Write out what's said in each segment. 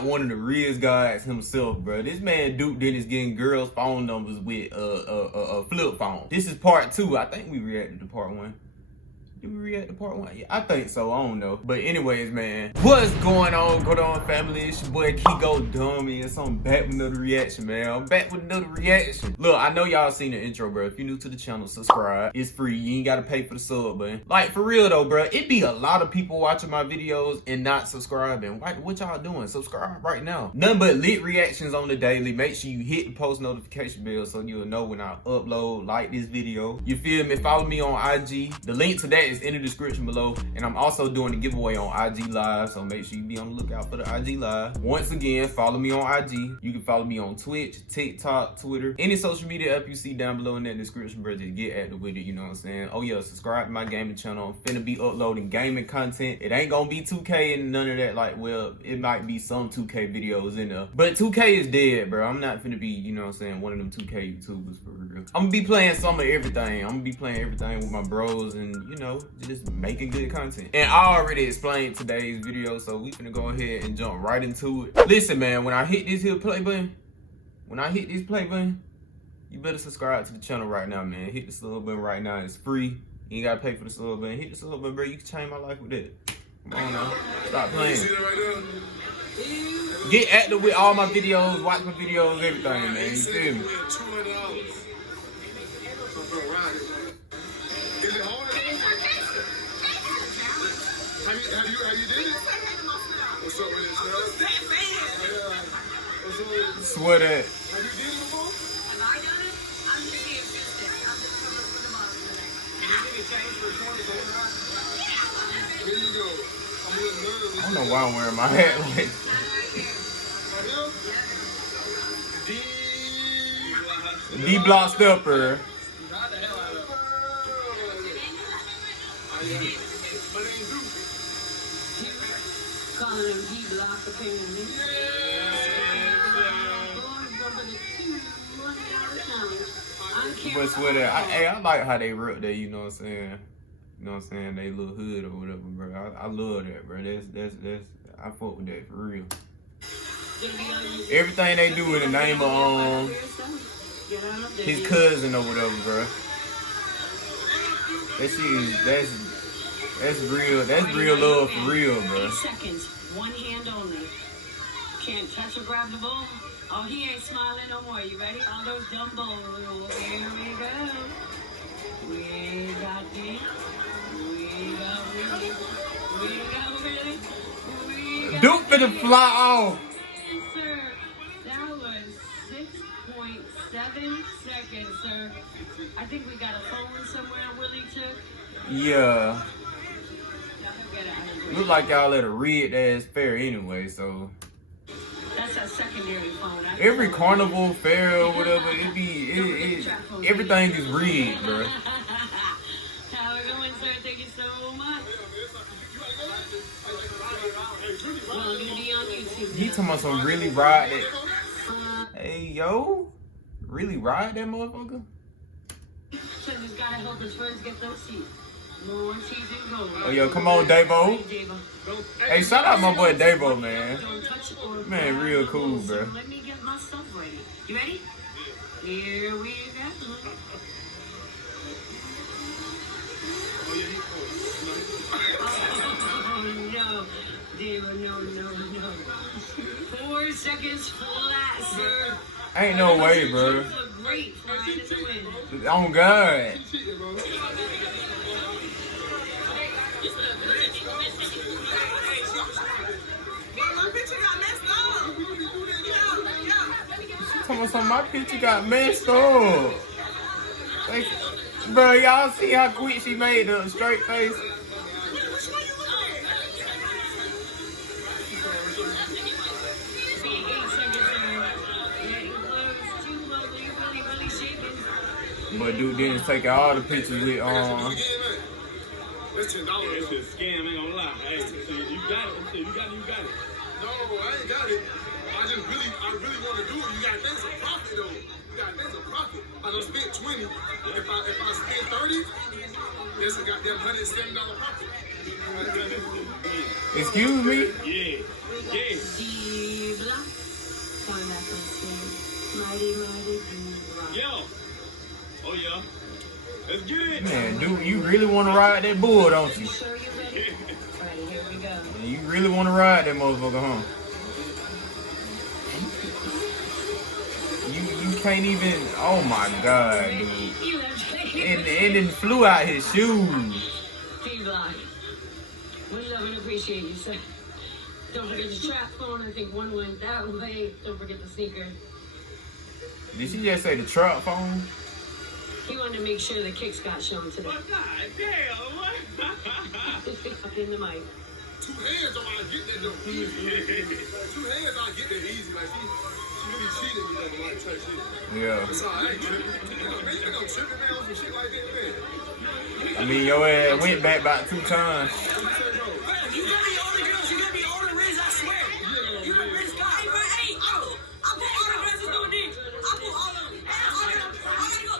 got one of the realest guys himself, bro. This man Duke Dennis getting girls' phone numbers with a flip phone. This is part 2. I think we reacted to part 1. Did we react to part 1? Yeah, I think so. I don't know. But anyways, man, what's going on? Go on, family. It's your boy KeeGoDumb, and so I'm back with another reaction, man. I'm back with another reaction. Look, I know y'all seen the intro, bro. If you're new to the channel, subscribe. It's free. You ain't gotta pay for the sub, man. Like, for real though, bro. It be a lot of people watching my videos and not subscribing. What y'all doing? Subscribe right now. Nothing but lit reactions on the daily. Make sure you hit the post notification bell so you'll know when I upload, like this video. You feel me? Follow me on IG. The link to that is in the description below, and I'm also doing a giveaway on IG Live, so make sure you be on the lookout for the IG Live. Once again, follow me on IG. You can follow me on Twitch, TikTok, Twitter, any social media app you see down below in that description, bro. Just get active with it, you know what I'm saying? Oh yeah, subscribe to my gaming channel. I'm finna be uploading gaming content. It ain't gonna be 2K and none of that, like, well, it might be some 2K videos in there, but 2K is dead, bro. I'm not finna be, you know what I'm saying, one of them 2K YouTubers for real. I'm gonna be playing some of everything. I'm gonna be playing everything with my bros and, you know, just making good content. And I already explained today's video, so we finna go ahead and jump right into it. Listen, man, when I hit this here play button, you better subscribe to the channel right now, man. Hit the sub button right now. It's free. You ain't gotta pay for the sub button. Hit the sub button, bro. You can change my life with that. Come on now. Stop playing. Get active with all my videos, watch my videos, everything, man. You feel me? Have you did it? What's up with it, Snow? Swear that. Have you did it before? Have I done it? I'm just the assistant. I'm just coming for the boss today. You did it change for 20, There you go. I'm a little nervous. I don't know why I'm wearing my hat like D Block Stepper. Calling him D-Block, apparently. But swear that, I like how they rep that, you know what I'm saying? You know what I'm saying? They little hood or whatever, bro. I love that, bro. That's I fuck with that for real. Everything they do in the name of his cousin or whatever, bro. That shit is that's real love for real, bro. 8 seconds, one hand only. Can't touch or grab the ball. Oh, he ain't smiling no more. You ready? All those dumb balls. Here we go. We got this. We got Willie. We got Willie. We got Duke finna fly off. Sir, that was 6.7 seconds, sir. I think we got a phone somewhere Willie took. Yeah. Look like y'all at a red ass fair anyway, so. That's a secondary phone. Every carnival fair or whatever, everything is rigged, bro. How we going, sir? Thank you so much. Well, I'm gonna be on YouTube. You talking about some really ride that? Hey, yo. Really ride that motherfucker? So just gotta help his friends get those seats. More seats and go. Oh, yo, come on, Davo. Hey, shout out my boy Davo, man. Man, real cool, bro. Let me get my stuff ready. You ready? Here we go. Oh, no. Davo, no. 4 seconds flat, sir. Ain't no way, bro. Great flying to win. Oh, God. My picture got messed up. Bro, y'all see how quick she made the straight face? But dude didn't take all the pictures with That's $10. It's a scam, ain't gonna lie. Hey, so you got it. You got it. No, I ain't got it. I really want to do it. You got to think some profit though. You got to think some profit. I done spent 20. If I spend 30, that's a goddamn $107 profit. Excuse me? Yeah. Yeah. Dibla. Coming back on stage. Mighty, mighty Dibla. Yo. Oh yeah. Let's get it. Man, dude, you really want to ride that bull, don't you? Sure you ready? Alright, here we go. You really want to ride that motherfucker, huh? You can't even. Oh my god, dude. You have taken And it didn't flew out his shoes. D-Block. We love and appreciate you, sir. Don't forget the trap phone. I think one went that way. Don't forget the sneaker. Did she just say the trap phone? He wanted to make sure the kicks got shown today. Oh, god damn. What? In the mic. 2 hands on I get that though. 2 hands I get that easy. Like she really cheated me that like type shit. Yeah. That's all I ain't tripping. Man, you ain't no tripping man on some shit like that, man. I mean, your ass went back about 2 times. You gotta be older girls, you gotta be older Riz, I swear. You got Riz guy. Hey, bro, hey, I put all the girls that's doing this. I put all of them. I gotta go.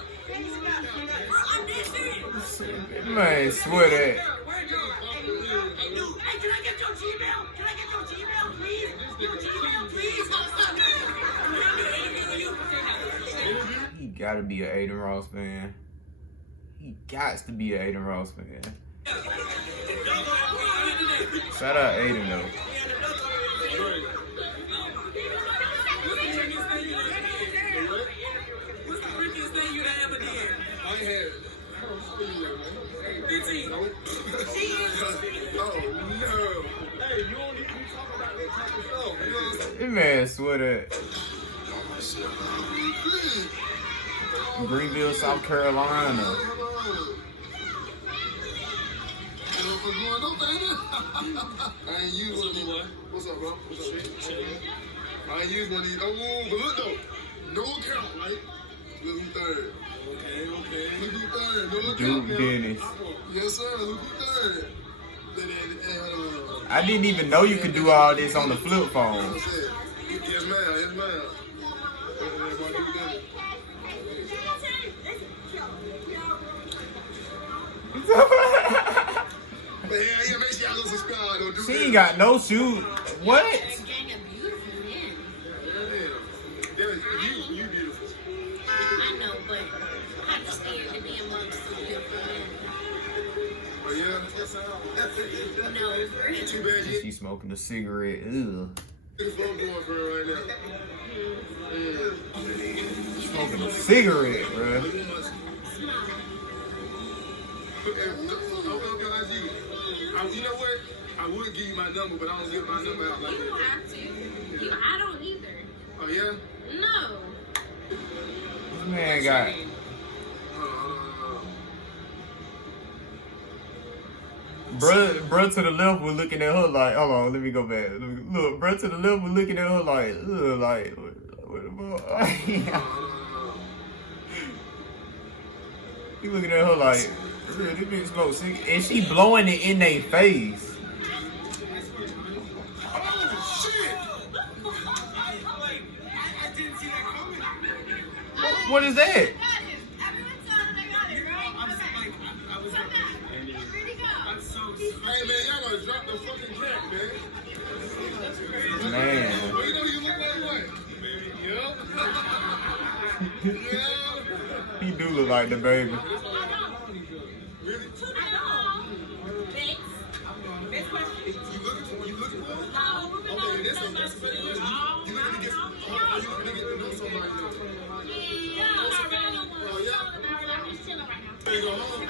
Bro, I'm dead serious. Man, swear that. Hey, dude, hey, can I get your Gmail? Can I get your Gmail, please? Your Gmail, please. He gotta be an Aiden Ross fan. He gots to be an Aiden Ross fan. Shout out Aiden though. What's the freakiest thing you ever did? I ain't had it. BT. Oh, no. Hey, you don't need to be talking about that type of stuff. You know what I'm saying? This man swear that. Greenville, South Carolina. I ain't used one of these. What's up, bro? What's up, man? I ain't used one of these. Oh, but look though. No count, right? Look who third. Okay. Look who third. No count. Duke now. Dennis. Yes, sir. Look who third. I didn't even know you could do all this on the flip phone. Yes, ma'am. Yes, ma'am. But yeah, make sure y'all go subscribe. Don't do She ain't got no shoes. What? Gang of beautiful men. You beautiful. I know, but I just stand to be amongst some beautiful men. Oh yeah. No, Too bad you She smoking a cigarette. Ugh. ain't phone going for her right now. Smoking a cigarette, bruh. You know what? I would give you my number, but I don't give my number out like You that. don't have to. I don't either. Oh yeah? No. This man got. Bruh to the left was looking at her like, hold on, let me go back. Look, bruh to the left was looking at her like, ugh, what the fuck? He looking at her like, ugh, this bitch smoke sick. And she blowing it in their face. What is that? Hey man, y'all gonna drop the fucking cat, man. Man. Well, you know you look like what? Yep. Yeah. He do look like the baby. Really? You looking for him? Okay, that's a better question. You looking to get some? Are you looking to get to know somebody? Oh yeah. So you go home?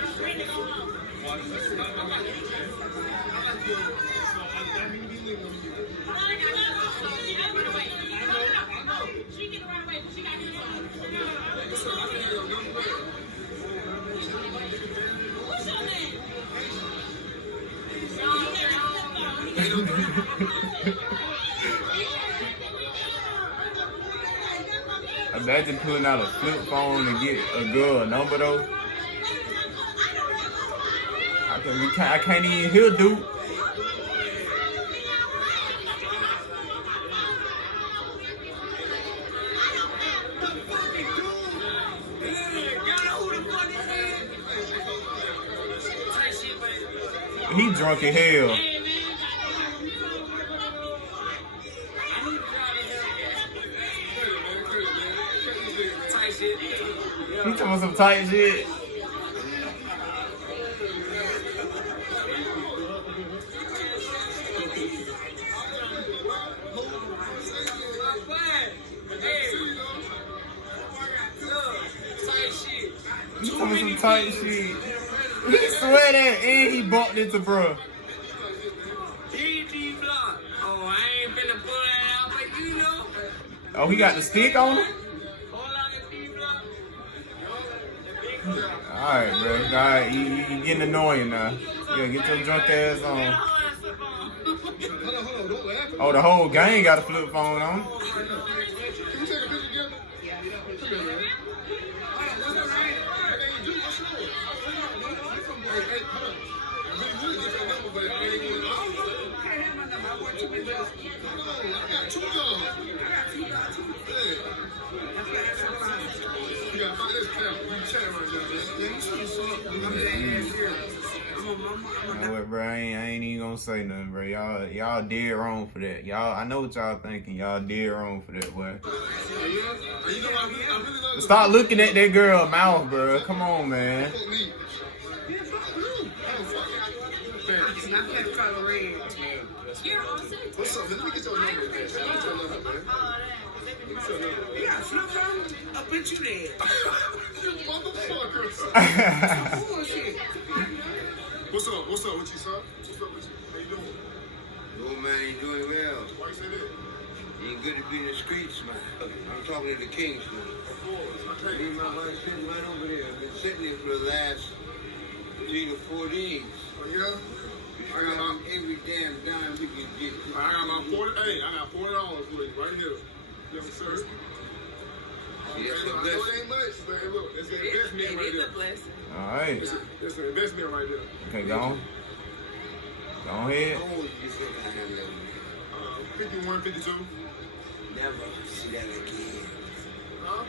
Imagine pulling out a flip phone to get a girl a number though. I can't even hear dude. He drunk as hell. talking about some tight shit. You talking some tight shit. He swear that and he bumped into bro. Oh, I ain't finna pull that out, but you know. Oh, he got the stick on him? Alright, bro. Alright, you getting annoying now. Yeah, get your drunk ass on. Hold on, don't laugh. Oh, the whole gang got a flip phone on. Can we take a picture together? Come here, man. Hey, hold on. I really would get your number, but I ain't going to. I got two dogs. Hey. You got to find this camera. You chat right there, You know what, bro? I ain't even gonna say nothing, bro. Y'all dead wrong for that. Y'all, I know what y'all thinking. Y'all dead wrong for that, boy. Stop looking at that girl mouth, bro. Come on, man. What's up? Let me get your number, man. Let me get your number, man. You got flip phone? I bet you there. You motherfucker. Bullshit. What's up? What's up with you, son? What's up with you? How you doing? Oh man, you doing well. Why you say that? Ain't good to be in the streets, man. I'm talking to the Kings, man. Of course. Me and my wife sitting right over there. I've been sitting here for the last 3 to 4 days. Oh, yeah? I got every damn dime we can get. I got my 40. Hey, I got $40 for you right here. Yes, sir. See, that's I know a it blessing. ain't much, but hey, look, it's an investment right there. Alright. It's an investment right there. Okay, go on. Go ahead. How old you think I am living? 51, 52. Never see that again. Huh?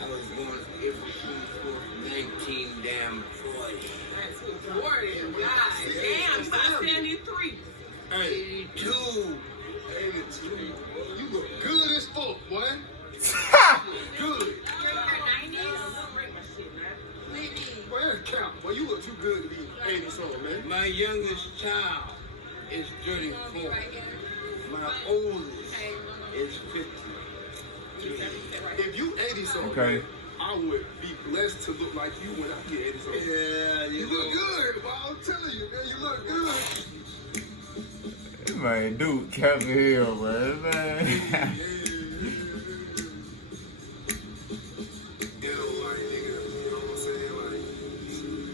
I was born April 24th, 1940. Damn, you about 73. Hey, 82. 82. You look good as fuck, boy. Good. Boy, that's count. Boy, you look too good to be 80 something, man. My youngest child is 34. My oldest is 53. If you 80 something, Okay. I would be blessed to look like you when I get 80 something. Yeah, You look good. Boy, I'm telling you, man, you look good. Man, dude, Captain Hill, man. Man.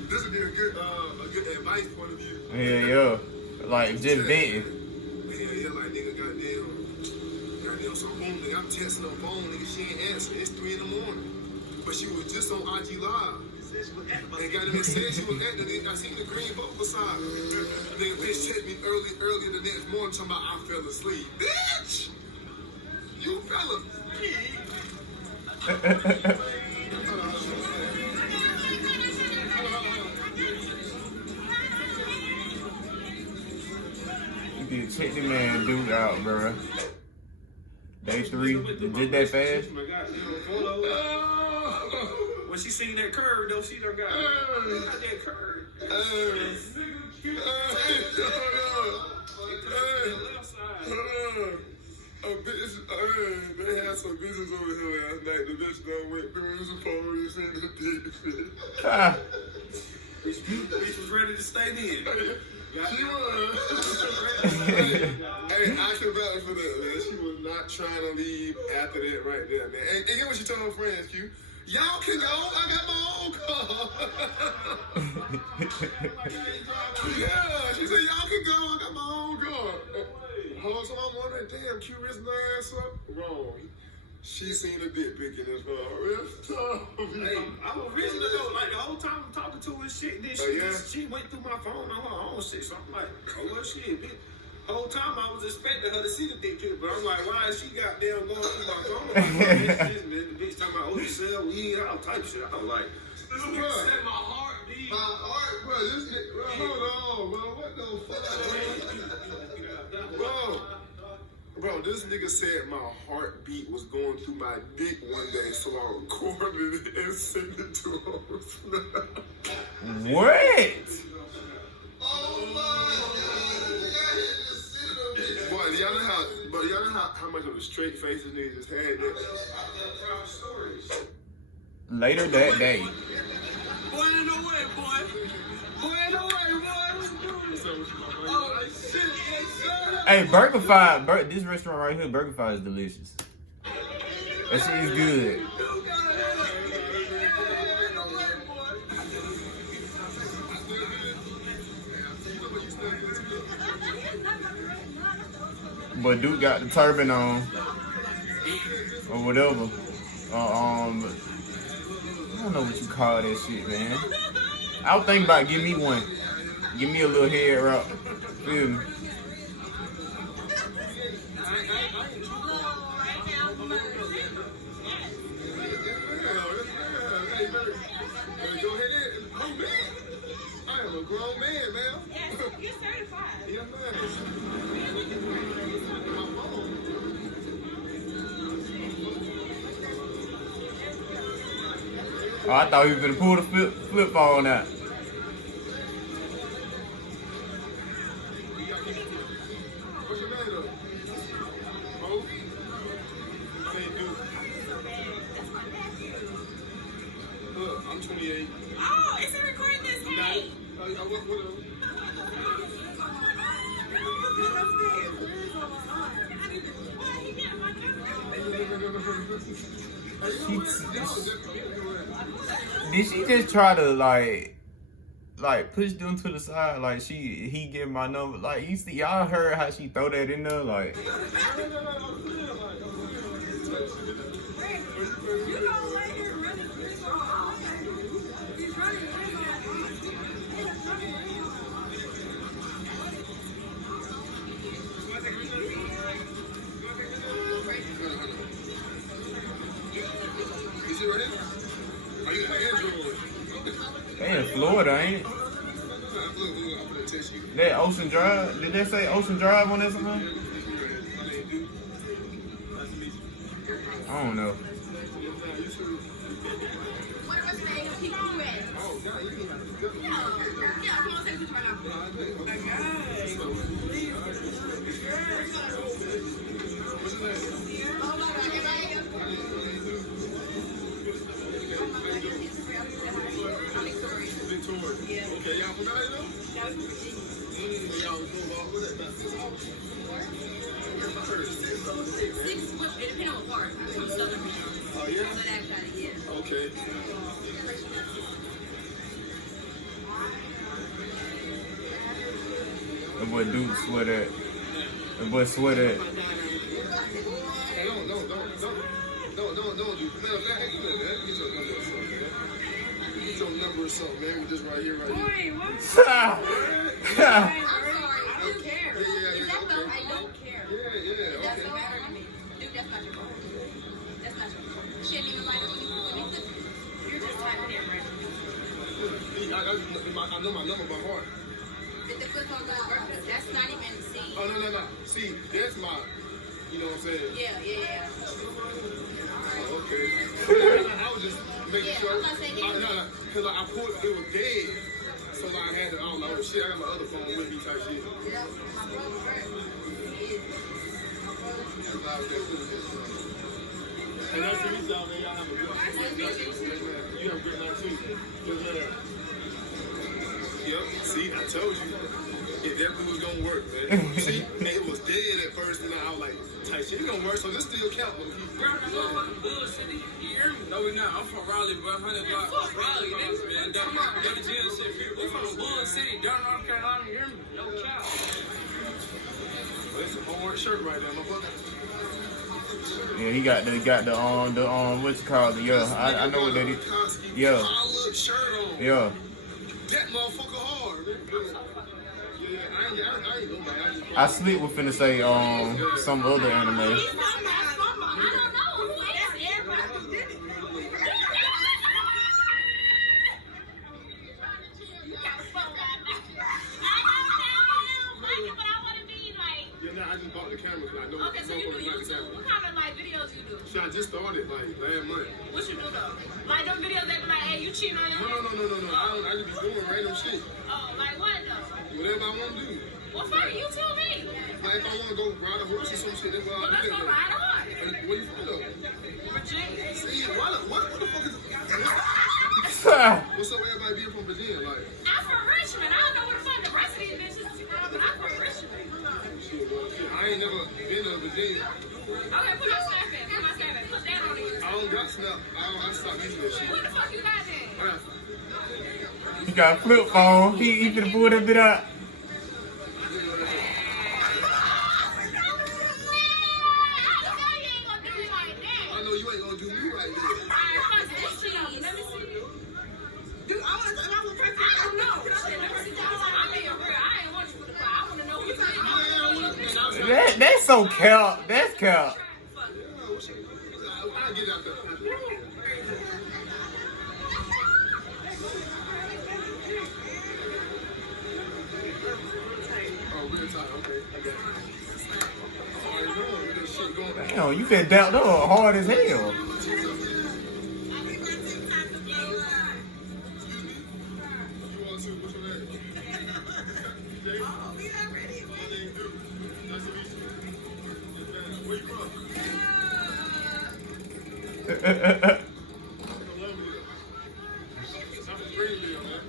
This would be a good advice point of view. Yeah. Like, just venting. Yeah, like nigga, goddamn, some phone nigga. I'm texting her phone, nigga. She ain't answering. It's 3 in the morning, but she was just on IG Live. And goddamn, said she was acting. I seen the green boat beside her. Nigga, bitch texted me early the next morning talking about I fell asleep. Bitch, you fell asleep. You can check the man dude out, bro. Day 3, did that fast? When she seen that curve, though, she done got that curve. They had some business over here last night. The bitch done went through his police and the shit. Bitch was ready to stay in. She was. Hey, I can vouch for that, man. She was not trying to leave after that right there, man. And get what she told her friends, Q. Y'all can go. I got my own car. Yeah, she said, y'all can go. I got my own car. So I'm wondering, damn, Q raising her ass up? Wrong. She seen a dick pic in this car. It's tough. Hey, I was originally though, like the whole time I'm talking to her and shit, then she went through my phone on her own shit. So I'm like, oh well shit, bitch. The whole time I was expecting her to see the dick pic, but I'm like, why is she goddamn going through my phone? The bitch talking about, oh, you sell weed, all type of shit. I was like, this is set my heart, dude. My heart, bro, this nigga, bro, hold on, bro. What the fuck? Bro, this this nigga said my heartbeat was going through my dick one day, so I recorded it and sent it to him. What? Boy, y'all know how much of a straight face this nigga just had there? Later that day. Boy, ain't no way, boy. Boy, ain't no way, boy. Oh, shit, yes, sir. Hey, BurgerFi, this restaurant right here, BurgerFi is delicious. That shit is good. But Duke got the turban on, or whatever. I don't know what you call that shit, man. I was thinking about give me one. Give me a little head wrap. Feel me? Go ahead. I am a grown man, man. Yes, you're certified. Yeah, man. Oh, I thought he was gonna pull the flip phone out. What's your name, though? Oh? I ain't Duke. Look, I'm 28. Oh, it's a recording this. Hey. I work with him. Did she just try to like push them to the side? Like he give my number. Like you see, y'all heard how she throw that in there? Like Is it ready? Are you Android? they in Florida, ain't it? Look, I'm gonna text you. That Ocean Drive? Did they say Ocean Drive on that something? I don't know. What's the name of people who read? Oh, God, you can Yeah, come on, take a picture right now. What's your name? Oh my God, everybody else. I'm Victoria. Victoria. Yeah. Okay, y'all from out here? That was Virginia. Y'all was moving off with it. Six, it depends on what part. I'm from Southern Virginia. Oh, yeah? So that got it, yeah. Okay. That boy Duke swear that. That boy swear that. Hey, don't do. Matter of fact, hey, man, get your number or something, man. Get your number or something, man. We're just right here, right here. Boy, what? Yeah. I'm sorry. I don't care. Yeah, Is that okay. I don't care. Yeah, That's okay. no matter to me. Dude, that's not your phone. That's not your phone. You shouldn't even mind when you click. You're just typing in right I know my number by heart. With the flip phone going work, that's not even C. Oh, no. See, that's my, you know what I'm saying? Yeah. Oh, okay. I was just making sure. I'm not saying anything. Because I pulled, it was dead. So I had to, I don't know, oh shit, I got my other phone with me type shit. You know, my brother works. He is. And that's the reason, man, y'all have a good night. You have a great night too. Yep, see, I told you. It definitely was gonna work, man. See, it was dead at first, and I was like, tight shit, it's gonna work, so this still count, low key. Bro, that's motherfucking bullshit. You hear me? No, we not. I'm from Raleigh, bro. 100 block. Raleigh, niggas, man. That jail shit. We from Bull City, Durham, North Carolina. You hear me? No cow. Well, that's a hard shirt right there, my brother. Yeah, he got the what you call it? Yeah, I know what that is. Yeah. Collared shirt on. Yeah. That motherfucker hard, man. Yeah, I ain't nobody. I sleep with finna say some other anime. I don't know. Who is everybody? Yeah, nah, I just bought the cameras. Like, no, Okay, so you do YouTube. What kind of like videos you do? Shit, I just started like last month. What you do though? Like them videos that be like, hey, you cheating on your No. I just be doing random shit. Oh, like what though? Whatever I want to do. Well, fuck, you tell me. Like if I want to go ride a horse or some shit, that's what Well, I let's do. go ride a horse. Where you from though? Virginia. See, what the fuck is? What's up, everybody being from Virginia? Like, I'm from Richmond. I don't know where the fuck the rest of these bitches is from, but I'm from Richmond. shit, I ain't never been to Virginia. Okay, put my snap in. Put my snap in. Put that on it. I don't got Snap. I stopped using that shit. What the fuck you got then? He got a flip phone. He finna pull that bit out. I know you ain't gonna do me right there. Let me see. Dude, I want to press I don't know. Shit, let me see. I'm being real. I ain't want you to fly. I want to know what you're doing. That's so cap. That's cap. I'll get out there. Oh, real time. Okay, I got it. Damn, you been down there hard as hell. You want to? What's your name? Jay? Oh, we not ready. My name's Duke. Nice to meet you. Where you from? Columbia. I'm from Greenville, man.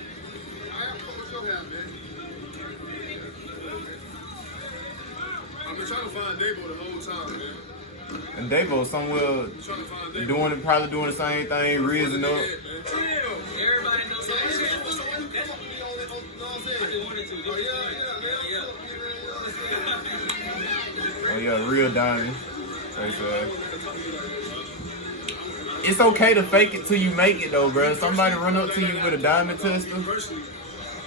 What's your hat, man? I've been trying to find Davo the whole time, man. And Davo somewhere Trying to find Davo. probably doing the same thing, raising up. Everybody knows that shit. Oh yeah, real diamond. They say. It's okay to fake it till you make it though, bro. Somebody run up to you with a diamond tester. Personally,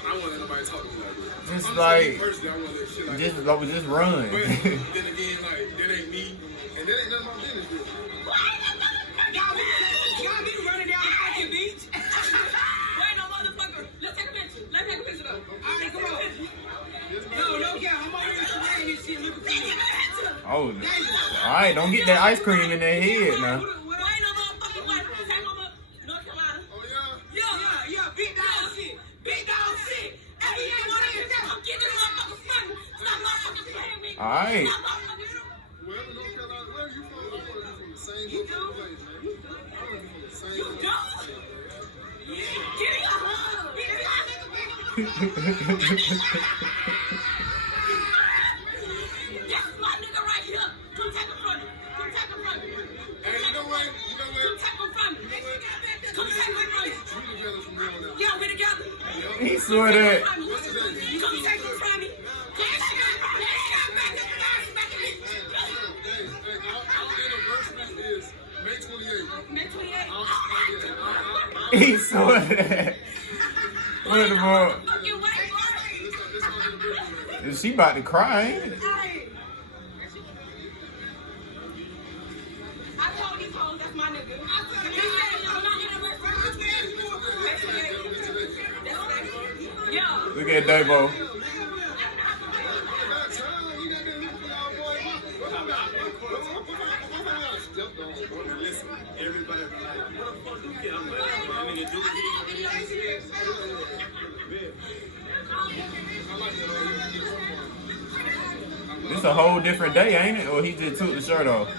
I don't want nobody talking to me like that. Just I'm like, personally, I want that shit like just that. run. But then again, like, that ain't me, and that ain't none of my business, bitch. Y'all be running down the fucking beach. Wait, no motherfucker. Let's take a picture. Let's take a picture though. All right, come on. No, yeah, I'm over here spraying this shit. Look at me. Oh, all right, don't get that ice cream in their head now. Wait, no motherfucking way. Take over North Carolina. Oh, yeah? Yeah, big dog shit. Big dog shit. Hey, you ain't wanna come get this motherfucker fun. Stop motherfucking playing me. All right. Stop motherfucking. Where in North Carolina, where are you from? I want to be from the same motherfucking place, man. I want to be from the same You motherfucking don't? place, man. Give me a hug. Give me a hug. That's my nigga right here. Come take him from me. Come take him from me. Hey, you know what? Come take him from me. Come take him from me. We together from now on out. Yeah, we together. He swore that. What's today? Come take him from me. Come take him from me. Our anniversary is May 28th. May 28th. He swore that. What the fuck? Fucking way. This my anniversary. She about to cry, ain't it? I told these hoes that's my nigga. Yeah. Look at Davo. Listen, everybody be like, what the fuck you get? I'm like, my nigga do This a whole different day, ain't it? Or he just took the shirt off?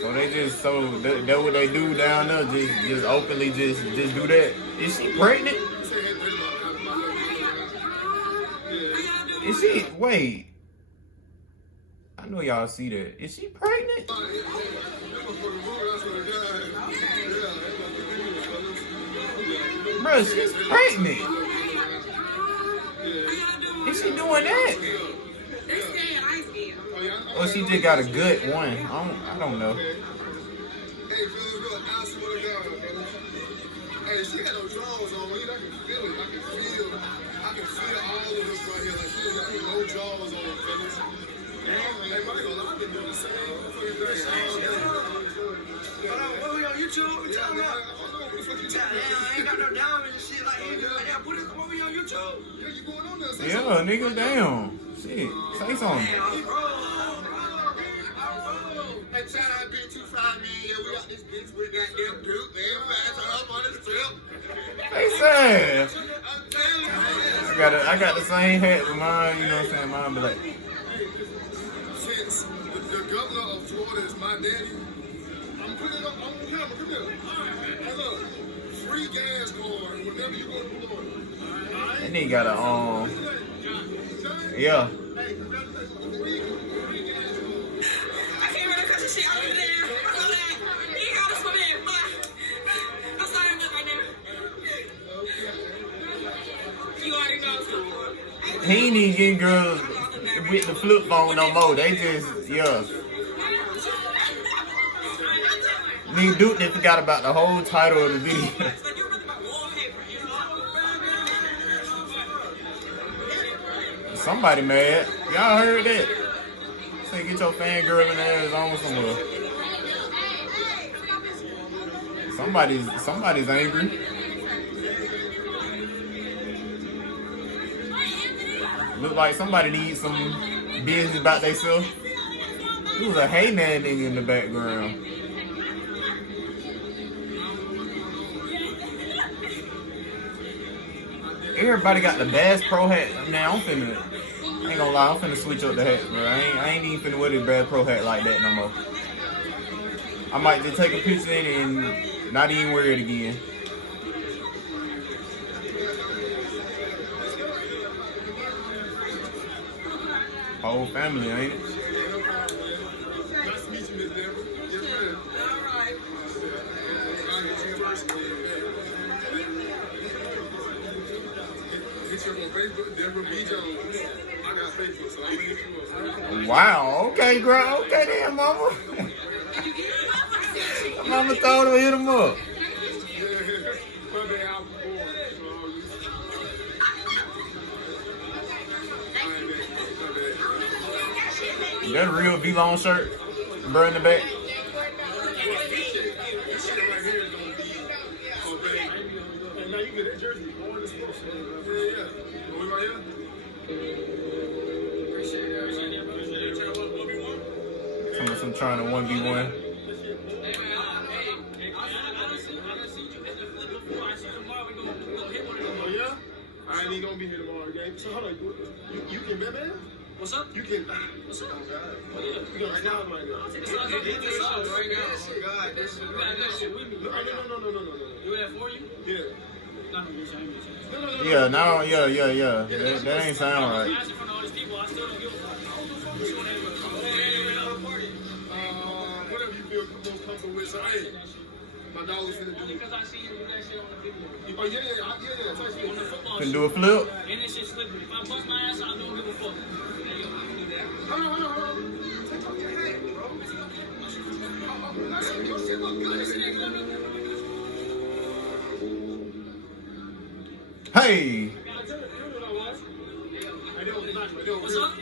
So they just that's what they do down there, just openly just do that. Is she pregnant? Is she wait? I know y'all see that. Is she pregnant? Bro, she's pregnant. Is she doing that? Or she just got a good one? I don't know. Hey, look, I swear to God, bro. Hey, she got no drawers on. I can feel it. I can feel What we on YouTube? What you talking about? Damn, I ain't got no diamonds and shit like that. What we on YouTube? Yeah, you going on there? Yeah, nigga, damn. Shit, say something. Hey, shout out Big 25 man. Yeah, we got this bitch with goddamn Duke, man. We got her up on the strip. They sad. I'm telling you, man. I got the same hat with mine, you know what I'm saying? Mine black. Since the governor of Florida is my daddy, I'm putting it up on the camera. Come here. Hey, look. Free gas card whenever you go to Florida. That nigga got a, yeah. Hey, congratulations. Free gas card. I can't really cut your shit out of there. You got us for me, but I'm sorry, I'm just right now. You already know what's going on. He ain't even getting girls with the flip phone no more. They just, yeah. Nigga Duke, they forgot about the whole title of the video. Somebody mad. Y'all heard that? Say get your fangirling ass on somewhere. Somebody's angry. Look like somebody needs some business about themselves. There was a hey man nigga in the background. Everybody got the Bass Pro hat. Now I ain't gonna lie, I'm finna switch up the hat, bro. I ain't even finna wear this Bass Pro hat like that no more. I might just take a picture in it and not even wear it again. Whole family, ain't it? Nice to meet you, Miss Deborah. Yes, ma'am. All right. Hit you up on Facebook, Deborah B. Jones. I got Facebook, so I'm gonna hit you up. Wow, okay, girl. Okay then, mama. Mama told her to hit him up. Yeah, my bad, I'm bored. That a real V-long shirt, bro, in the back. This shit right here is gonna be bad. And now you get that jersey, go on the sports. Yeah. Going right here? I'm trying to 1v1. Oh, yeah? I ain't even gonna be here tomorrow, gang. So hold on, you can bet, man? What's up? You can. What's up? Oh, God. You gonna slide right now. It's all good. It's all good right now. Oh, God. That shit You got that shit with me. No. Do that for you? Yeah. No. Yeah, now, yeah. That ain't sound right. I asked in front of all these people. I still don't give a fuck. Whatever you feel most comfortable with. So, hey, my dog is finna do. Because I see you do that shit on the video. Oh, yeah. Touch me. On the football Can shit. do a flip. And this shit slippery. If I bust my ass, I don't give a fuck. Hold on. Take off your hat, bro. Your shit look good. This shit ain't gonna look good. Hey. What's up?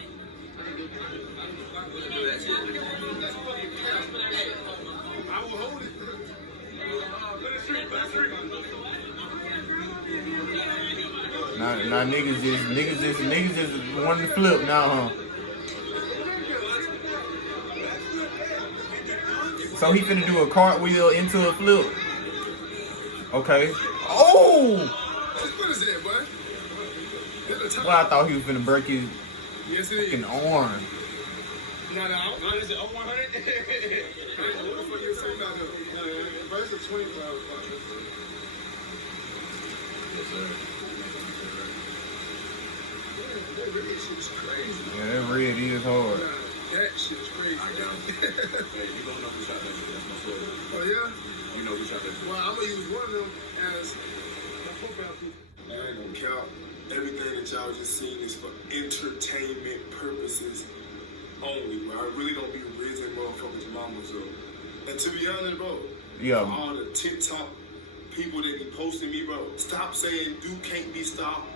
I will hold it. Now niggas just wanting to flip now, huh? So he finna do a cartwheel into a flip. Okay. Oh! What is that, boy? Well, I thought he was finna break his Yes, it fucking is. arm. No, is it 0100? What the fuck you say about that? But it's a 25. That red shit is crazy. Yeah, that red is hard. That shit is crazy. Hey, you don't know who shot that shit. That's my story. Oh, yeah? You know who shot that shit. Well, I'm going to use one of them as my profile picture. I ain't going to count. Everything that y'all just seen is for entertainment purposes only, bro. I really don't be raising motherfuckers' mamas up. And to be honest, bro, Yeah. all the TikTok people that be posting me, bro, stop saying Duke can't be stopped.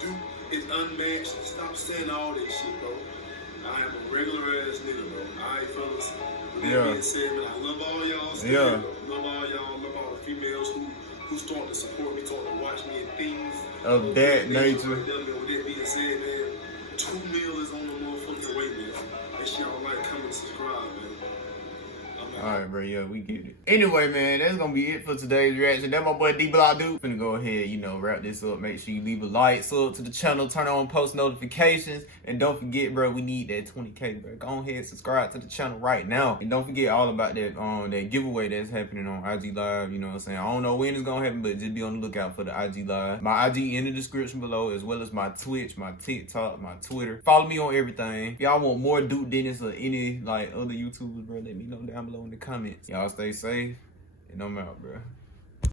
Duke is unmatched. Stop saying all that shit, bro. I am a regular ass nigga, bro. Alright, fellas. With that Yeah. being said, man, I love all y'all. Still, Yeah. love all y'all. Love all the females who start to support me, start to watch me and things Of that nature. With that being said, man, 2 mil is on the motherfucking way, man. Make sure y'all like, comment, subscribe, man. Alright, bro, yeah, we get it. Anyway, man, that's gonna be it for today's reaction. That my boy D-Block Dude. Finna go ahead, you know, wrap this up. Make sure you leave a like, sub to the channel, turn on post notifications, and don't forget, bro, we need that 20K, bro. Go ahead, subscribe to the channel right now. And don't forget all about that that giveaway that's happening on IG Live, you know what I'm saying? I don't know when it's gonna happen, but just be on the lookout for the IG Live. My IG in the description below, as well as my Twitch, my TikTok, my Twitter. Follow me on everything. If y'all want more Duke Dennis or any, like, other YouTubers, bro, let me know down below in the comments. Y'all stay safe, and I'm out, bro.